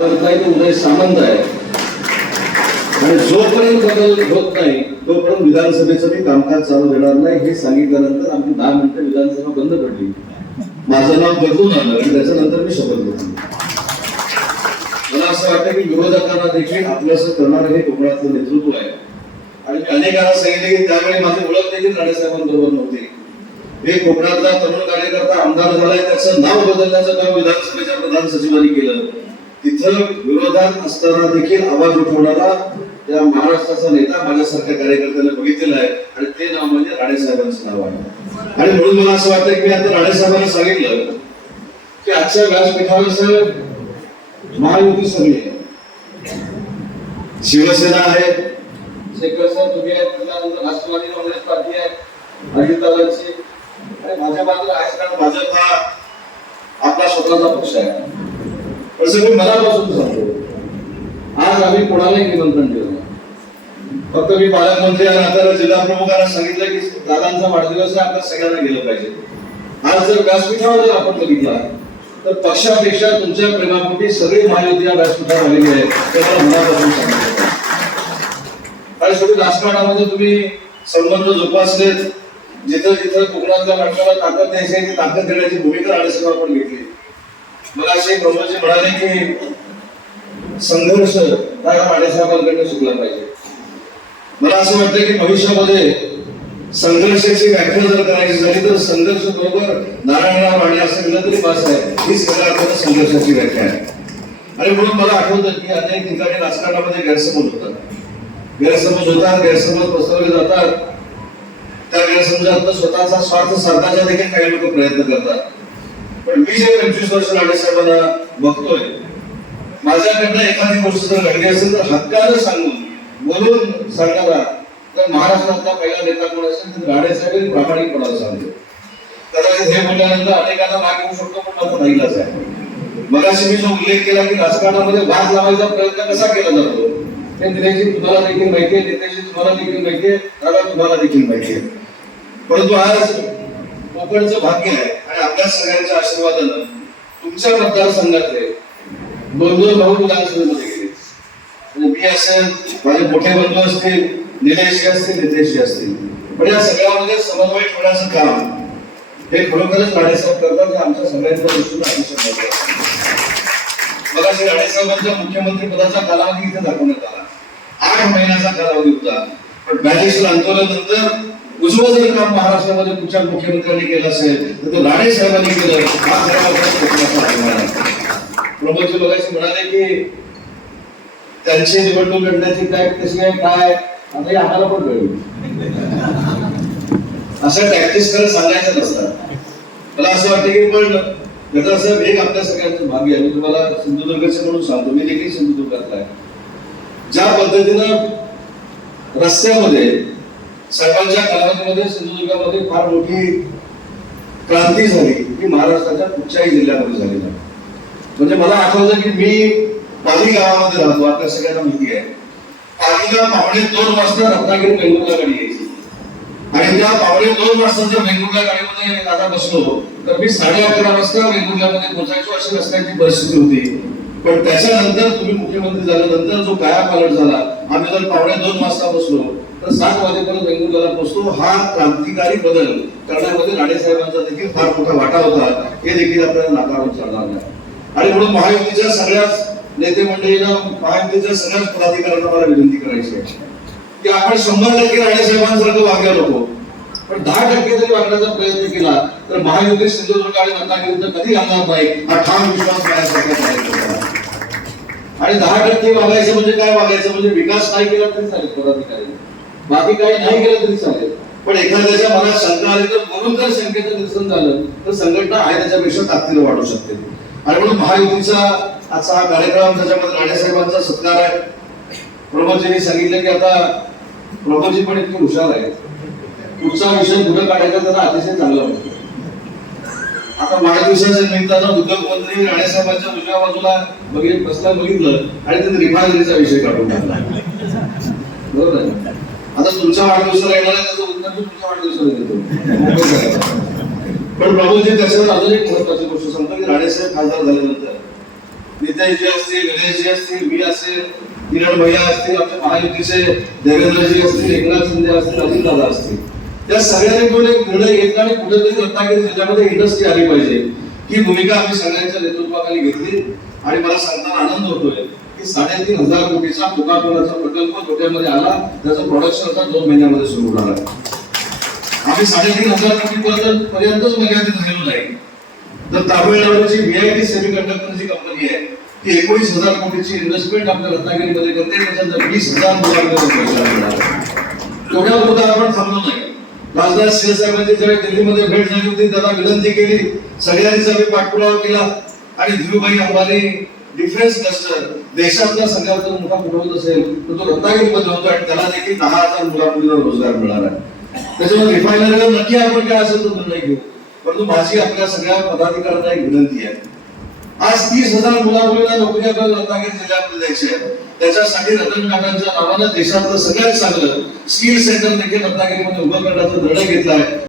उदय सामंत आहे आणि जोपर्यंत बदल होत नाही तोपर्यंत विधानसभेचं मी कामकाज चालू देणार नाही हे सांगितल्यानंतर आमची 10 मिनिटं विधानसभा बंद पडली. माझं नाव बदलून आलं आणि त्याच्यानंतर मी शपथ घेतली. मला असं वाटतं की विरोधकांना देखील आपल्यासं करणारं हे कोकणातलं नेतृत्व आहे आणि मी अनेकांना सांगितले की त्यावेळी माझी ओळख देखील राणेसाहेबांबरोबर नव्हती. हे कोकणातला तरुण कार्यकर्ता आमदार झालाय त्याचं नाव बदलण्याचं काम विधानसभेच्या प्रधान सचिवांनी केलं. तिथं विरोधात असताना देखील आवाज उठवणारा त्या महाराष्ट्राचा नेता माझ्यासारख्या कार्यकर्त्याला बघितलेला आहे आणि ते नाव म्हणजे राणेसाहेबांचं नाव आहे. आणि म्हणून मला असं वाटतं की मी आता राणेसाहेबांना सांगितलं की आजच्या व्यासपीठावर सर महायुती सगळी आहे. शिवसेना आहे, शेखर सर तुम्ही आहेत, त्याच्यानंतर राष्ट्रवादी काँग्रेस पार्टी आहे, अजितदादांची आणि भाजपाला आहेच कारण भाजप हा आपला स्वतःचा पक्ष आहे. असं मी मनापासून सांगतो आज आम्ही कोणालाही निमंत्रण दिलं नाही. फक्त मी पालकमंत्री आणि आता जिल्हा प्रमुखांना सांगितलं की दादांचा वाढदिवस आहे आपल्या सगळ्यांना गेलं पाहिजे. आज जर व्यासपीठावर जर आपण बघितला तर पक्षापेक्षा तुमच्या प्रेमापोटी सगळी महायुती या व्यासपीठावर आलेली आहे. त्याला मनापासून सांगितलं आणि शेवटी राजकारणामध्ये तुम्ही संबंध जोपासलेत. जिथं जिथं कोकणातल्या माणसाला ताकद द्यायची आहे ती ताकद देण्याची भूमिका राणेसाहेब आपण घेतली. मला असे प्रमोदजी म्हणाले की संघर्ष हा राणेसाहेबांकडे शिकला पाहिजे. मला असं वाटतं की भविष्यामध्ये संघर्षाची व्याख्या जर करायची झाली तर संघर्ष बरोबर नारायणराव राणे असं केलं तरी पास आहे. ही सगळ्या संघर्षाची व्याख्या आहे. आणि म्हणून मला आठवतं की अनेक ठिकाणी राजकारणामध्ये गैरसमज होतात, गैरसमज पसरवले जातात. त्या गैरसमजात स्वतःचा स्वार्थ साधण्याचा देखील काही लोक प्रयत्न करतात. पण मी जे 25 वर्ष राणेसाहेबांना बघतोय माझ्याकडनं एखादी गोष्ट जर घडली असेल तर हक्कानं सांगून बोलून सांगणारा तर महाराष्ट्रातला पहिला नेता कोण असेल तर राणेसाहेब प्रामाणिकपणाला सांगतो. कदाचित हे बोलल्यानंतर अनेकांना मागे होऊ शकतो पण माझा नाईलाज आहे. मगाशी मी जो उल्लेख केला की राजकारणामध्ये वाद लावायचा प्रयत्न कसा केला जातो ते दिनेशजी तुम्हाला देखील माहिती आहे, नितेशजी तुम्हाला देखील माहिती आहे, दादा तुम्हाला देखील माहिती आहे. परंतु आज कोकणचं भाग्य आहे आणि आपल्या सगळ्यांच्या आशीर्वादानं तुमच्या मतदारसंघातले 2 भाऊ विधानसभेमध्ये गेले. मी असेल, माझे मोठे बंधू असतील, निलेशजी असतील, नितेशजी असतील, पण या सगळ्यामध्ये समन्वय ठेवण्याचं काम हे खरोखरच राणेसाहेब करतात. हे आमच्या सगळ्यांच्या दृष्टीने अतिशय महत्त्वाचं आहे. मला श्री राणेसाहेबांच्या मुख्यमंत्री पदाचा कालावधी इथे दाखवण्यात आला. 8 महिन्याचा कालावधी होता. पण 42 आंदोलनानंतर उजवं जर काम महाराष्ट्रामध्ये कुठच्या मुख्यमंत्र्यांनी केलं असेल तर ते राणेसाहेबांनी केलं. प्रमोदजी मगाशी म्हणाले की त्यांची निवडणूक लढण्याची काय कशी आहे काय आता हे आम्हाला पण कळलं. असं टॅक्टिस करत सांगायचं नसतात. मला असं वाटतं की पण गटासाहेब एक आपल्या सगळ्यांचं भाग्य आहे. मी तुम्हाला सिंधुदुर्गचे म्हणून सांगतो, मी देखील सिंधुदुर्गातला आहे. ज्या पद्धतीनं रस्त्यामध्ये साहेबांच्या कालावधीमध्ये सिंधुदुर्गामध्ये फार मोठी क्रांती झाली की महाराष्ट्राच्या कुठच्याही जिल्ह्यामध्ये झाली नाही. म्हणजे मला आठवतं की मी पाली गावामध्ये राहतो, आपल्या सगळ्यांना माहिती आहे. पालीला 2:45 वाजता रत्नागिरी बेंगळूरला गाडी यायची आणि त्या 2:45 वाजता जर बेंगळूरला गाडीमध्ये दादा बसलो तर मी 11:30 वाजता बेंगळूरमध्ये पोहोचायचो अशी रस्त्याची परिस्थिती होती. पण त्याच्यानंतर तुम्ही मुख्यमंत्री झाल्यानंतर जो कायापालट झाला, आम्ही जर 2:45 वाजता बसलो तर 7 वाजेपर्यंत बेंगळूरला पोहोचतो. हा क्रांतिकारी बदल करण्यामध्ये राणेसाहेबांचा देखील फार मोठा वाटा होता. हे देखील आपल्याला नाकारून चालणार नाही. आणि म्हणून महायुतीच्या सगळ्याच नेते मंडळींना, महायुतीच्या सगळ्याच पदाधिकाऱ्यांना मला विनंती करायची आहे की आपण 100% राणेसाहेबांसारखं वागायला नको, पण 10% जरी वागण्याचा प्रयत्न केला तर महायुती सिंधुदुर्ग आणि रत्नागिरीत कधी घालणार नाही हा ठाम विश्वास माझ्यासारख्या. आणि 10% वागायचं म्हणजे काय, वागायचं म्हणजे विकास नाही केला तरी चालेल पदाधिकारी, बाकी काही नाही केलं तरी चालेल. पण एखाद्याच्या मनात शंका आली तर बोलून जर शंकेचं निरसन झालं तर संघटना आहे त्याच्यापेक्षा ताकदीने वाढू शकते. आणि म्हणून महायुतीचा आजचा हा कार्यक्रम त्याच्यामध्ये राणेसाहेबांचा सत्कार आहे. प्रमोदजींनी सांगितलं की आता प्रमोदजी पण इतके हुशार आहेत, पुढचा विषय पुढे काढायचा त्यांना अतिशय चांगला वाटतो. आता वाढदिवसाच्या निमित्तानं उद्योगमंत्री राणेसाहेबांच्या उजव्या बाजूला बघितलं आणि त्यांनी रिफायनरीचा विषय काढून टाकला. बरोबर आहे. आता तुमच्या वाढदिवसाला येणार आहे त्याचं उत्तर मी तुमच्या वाढदिवसाला देतो. पण प्रभूजी त्याच्यावर अजून एक महत्वाची गोष्ट सांगतो की राणेसाहेब खासदार झाल्यानंतर नितेशजी असतील, गणेशजी असतील, मी असेल, किरण भैया असतील, आमच्या महायुतीचे देवेंद्रजी असतील, एकनाथ शिंदे असतील, अजितदादा असतील, त्या सगळ्यांनी मिळून एक निर्णय घेतला आणि कुठेतरी रत्नागिरी जिल्ह्यामध्ये इंडस्ट्री आली पाहिजे ही भूमिका आम्ही सगळ्यांच्या नेतृत्वाखाली घेतली. आणि मला सांगताना आनंद होतोय की 3,500 कोटीचा कोका-कोलाचा प्रकल्प तोट्यामध्ये आला, त्याचं प्रोडक्शन आता 2 महिन्यामध्ये सुरू होणार आहे. आम्ही 3,500 कोटीपर्यंतच मर्यादित राहिलो नाही. तर तामिळनाडूची VIP सेमीकंडक्टरची कंपनी आहे, ती 19,000 कोटीची इन्व्हेस्टमेंट आपल्या रत्नागिरीमध्ये करते, त्याच्यात 20,000 मुलांना रोजगार मिळाला. तेवढ्यापुरता आपण थांबलो नाही. खासदार शिवसाहेबांची ज्यावेळी दिल्लीमध्ये भेट झाली होती, त्यांना विनंती केली, सगळ्यांनीच आम्ही पाठपुरावा केला आणि धीरूभाई अंबानी डिफेन्स क्लस्टर देशातला सगळ्यात मोठा पुरवत असेल तर तो रत्नागिरीमध्ये होतो आणि त्याला देखील 10,000 मुलांना रोजगार मिळाला आहे. त्याच्यामुळे रिफायनरीवर नक्की आपण काय असेल तो निर्णय घेऊ. परंतु माझी आपल्या सगळ्या पदाधिकाऱ्यांना एक विनंती आहे, आज 30,000 मुलांना नोकरी आपल्याला रत्नागिरी जिल्ह्यामध्ये द्यायची आहे. त्याच्यासाठी रतन टाटांच्या नावानं देशातलं सगळ्यात चांगलं स्किल सेंटर देखील रत्नागिरीमध्ये उभं करण्याचा निर्णय घेतला आहे.